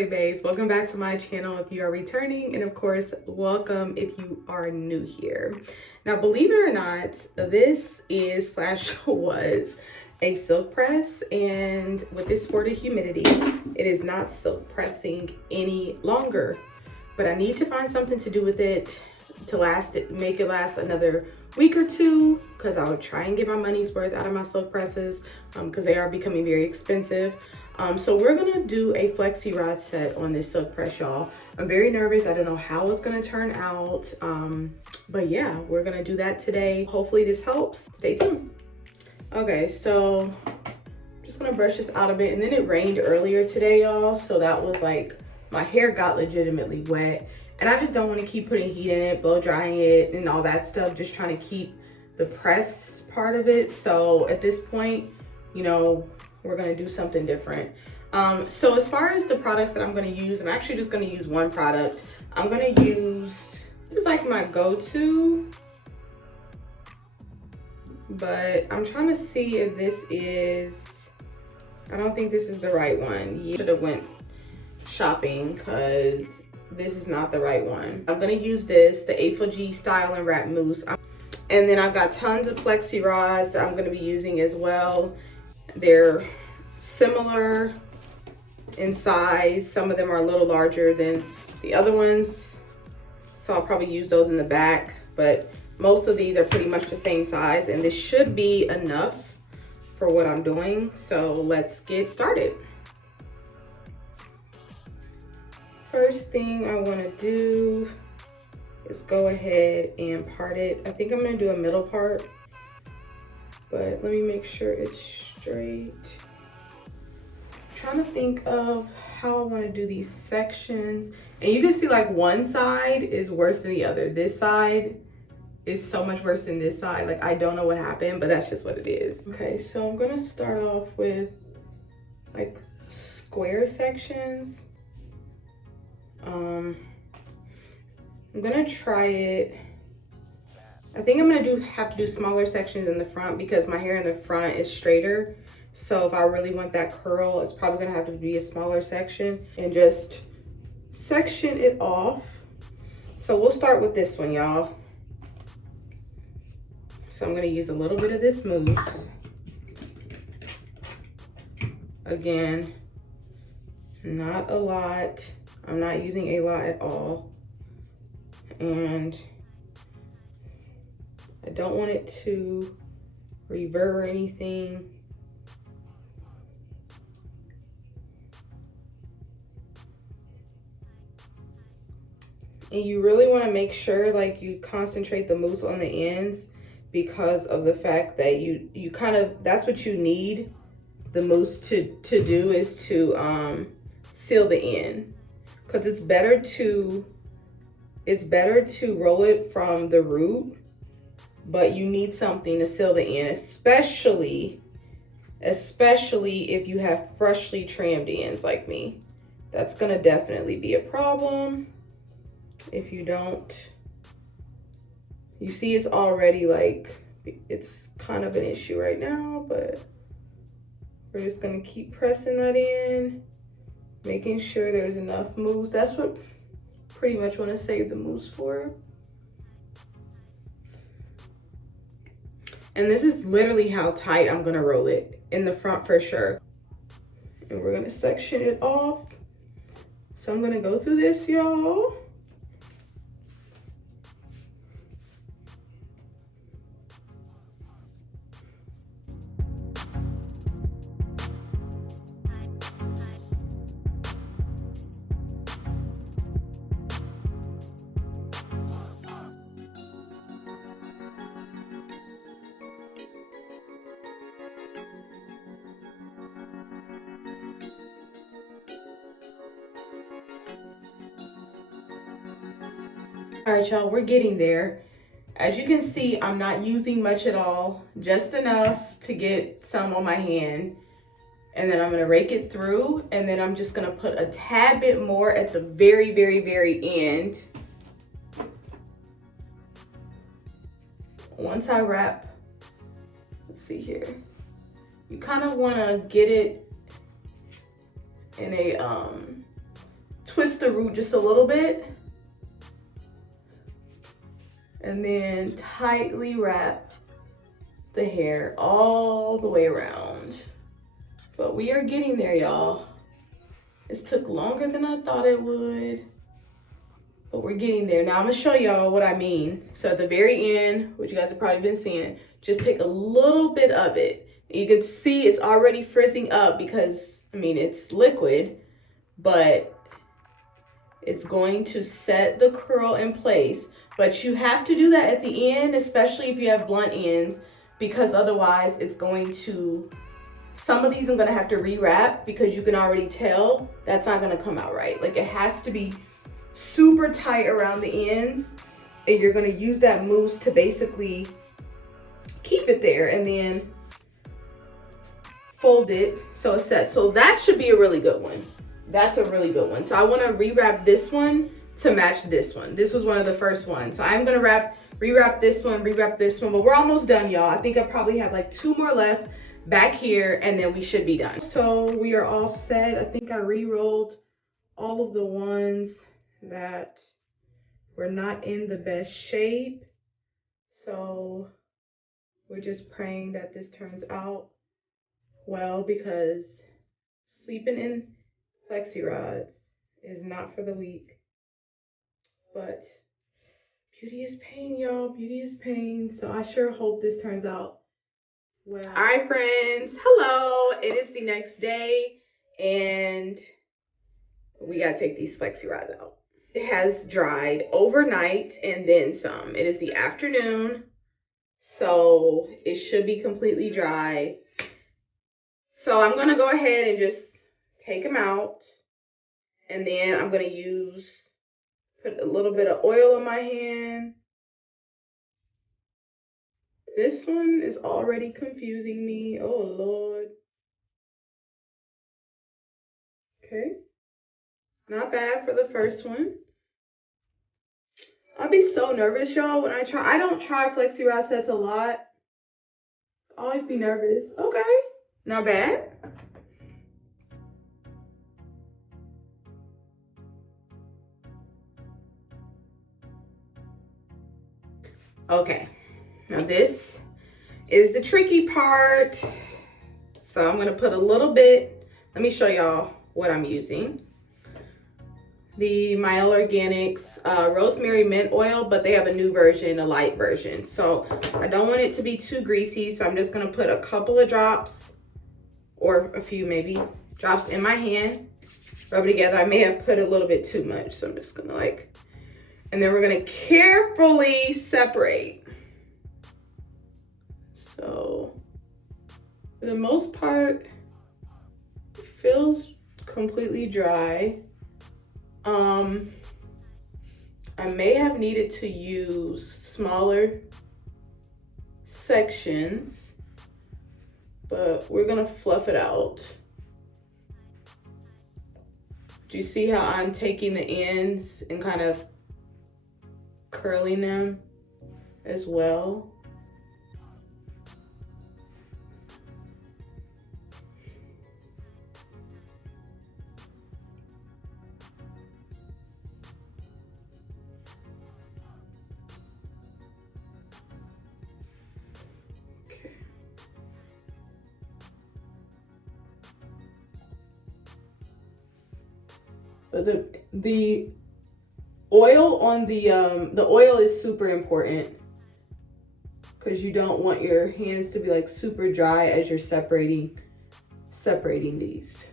lovely baes, welcome back to my channel if you are returning, and of course welcome if you are new here. Now believe it or not, this is / was a silk press, and with this sporty humidity it is not silk pressing any longer, but I need to find something to do with it to make it last another week or two, because I would try and get my money's worth out of my silk presses because they are becoming very expensive. So we're gonna do a FLEXIROD set on this silk press, y'all. I'm very nervous. I don't know how it's gonna turn out, but yeah, we're gonna do that today. Hopefully this helps. Stay tuned. Okay, so I'm just gonna brush this out a bit, and then it rained earlier today, y'all, so that was like, my hair got legitimately wet, and I just don't want to keep putting heat in it, blow drying it and all that stuff, just trying to keep the press part of it. So at this point, you know, we're gonna do something different. So as far as the products that I'm gonna use, I'm actually just gonna use one product. I'm gonna use, this is like my go-to, but I'm trying to see if this is, I don't think this is the right one. You should have went shopping because this is not the right one. I'm gonna use this, the A4G Style and Wrap Mousse. And then I've got tons of FLEXIRODs I'm gonna be using as well. They're similar in size. Some of them are a little larger than the other ones, so I'll probably use those in the back, but most of these are pretty much the same size, and this should be enough for what I'm doing. So let's get started. First thing I want to do is go ahead and part it. I think I'm going to do a middle part, but let me make sure it's straight. I'm trying to think of how I want to do these sections, and you can see like one side is worse than the other. This side is so much worse than this side. Like, I don't know what happened, but that's just what it is. Okay, so I'm gonna start off with like square sections. I'm gonna try it. I think I'm gonna have to do smaller sections in the front because my hair in the front is straighter. So if I really want that curl, it's probably gonna have to be a smaller section, and just section it off. So we'll start with this one, y'all. So I'm gonna use a little bit of this mousse. Again, not a lot. I'm not using a lot at all. And I don't want it to revert or anything. And you really want to make sure like you concentrate the mousse on the ends, because of the fact that you kind of, that's what you need the mousse to do, is to seal the end. Because it's better to roll it from the root, but you need something to seal the end, especially if you have freshly trimmed ends like me. That's gonna definitely be a problem if you don't. You see, it's already like, it's kind of an issue right now, but we're just gonna keep pressing that in, making sure there's enough mousse. That's what pretty much want to save the mousse for. And this is literally how tight I'm gonna roll it, in the front for sure. And we're gonna section it off. So I'm gonna go through this, y'all. All right, y'all, we're getting there. As you can see, I'm not using much at all, just enough to get some on my hand. And then I'm gonna rake it through, and then I'm just gonna put a tad bit more at the very, very, very end. Once I wrap, let's see here. You kind of wanna get it in a twist the root just a little bit. And then tightly wrap the hair all the way around. But we are getting there, y'all. This took longer than I thought it would, but we're getting there. Now I'm gonna show y'all what I mean. So at the very end, which you guys have probably been seeing, just take a little bit of it. You can see it's already frizzing up because, I mean, it's liquid, but it's going to set the curl in place. But you have to do that at the end, especially if you have blunt ends, because otherwise it's going to, some of these I'm gonna have to rewrap because you can already tell that's not gonna come out right. Like, it has to be super tight around the ends, and you're gonna use that mousse to basically keep it there and then fold it so it's set. So that should be a really good one. That's a really good one. So I wanna rewrap this one to match this one. This was one of the first ones. So I'm gonna rewrap this one, but we're almost done, y'all. I think I probably have like 2 more left back here, and then we should be done. So we are all set. I think I re-rolled all of the ones that were not in the best shape. So we're just praying that this turns out well, because sleeping in FLEXIRODs is not for the weak. But beauty is pain, y'all. Beauty is pain. So I sure hope this turns out well. All right, friends. Hello. It is the next day, and we gotta take these FLEXIRODs out. It has dried overnight and then some. It is the afternoon, so it should be completely dry. So I'm gonna go ahead and just take them out, and then I'm gonna put a little bit of oil on my hand. This one is already confusing me. Oh, Lord. Okay. Not bad for the first one. I'll be so nervous, y'all, when I try. I don't try FLEXIROD sets a lot. Always be nervous. Okay. Not bad. Okay. Now this is the tricky part. So I'm gonna put a little bit, let me show y'all what I'm using. The Mielle Organics rosemary mint oil, but they have a new version, a light version. So I don't want it to be too greasy, so I'm just gonna put a couple of drops, or a few maybe, drops in my hand, rub it together. I may have put a little bit too much, so I'm just gonna and then we're gonna carefully separate. So for the most part, it feels completely dry. I may have needed to use smaller sections, but we're gonna fluff it out. Do you see how I'm taking the ends and kind of curling them as well? But the oil on the oil is super important, because you don't want your hands to be like super dry as you're separating these.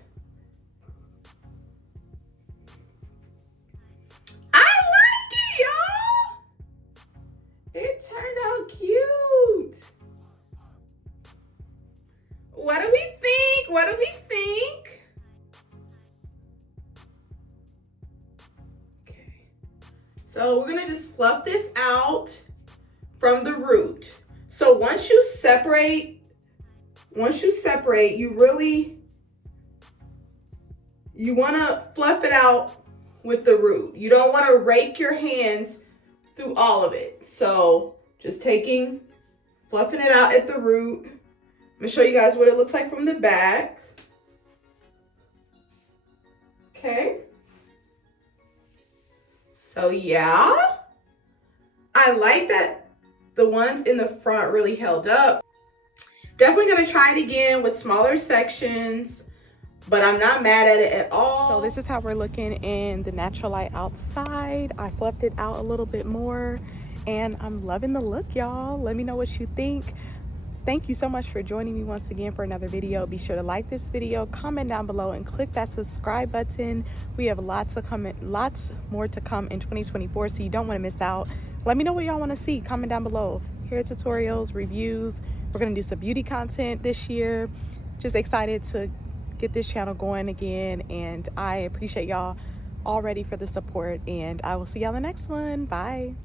I like it, y'all. It turned out cute. What do we think? What do we think? So we're gonna just fluff this out from the root. So once you separate, you wanna fluff it out with the root. You don't wanna rake your hands through all of it. So just fluffing it out at the root. I'm gonna show you guys what it looks like from the back. Okay. So yeah, I like that the ones in the front really held up. Definitely gonna try it again with smaller sections, but I'm not mad at it at all. So this is how we're looking in the natural light outside. I fluffed it out a little bit more and I'm loving the look, y'all. Let me know what you think. Thank you so much for joining me once again for another video. Be sure to like this video, comment down below, and click that subscribe button. We have lots more to come in 2024, so you don't want to miss out. Let me know what y'all want to see. Comment down below. Hair tutorials, reviews. We're going to do some beauty content this year. Just excited to get this channel going again, and I appreciate y'all already for the support, and I will see y'all in the next one. Bye.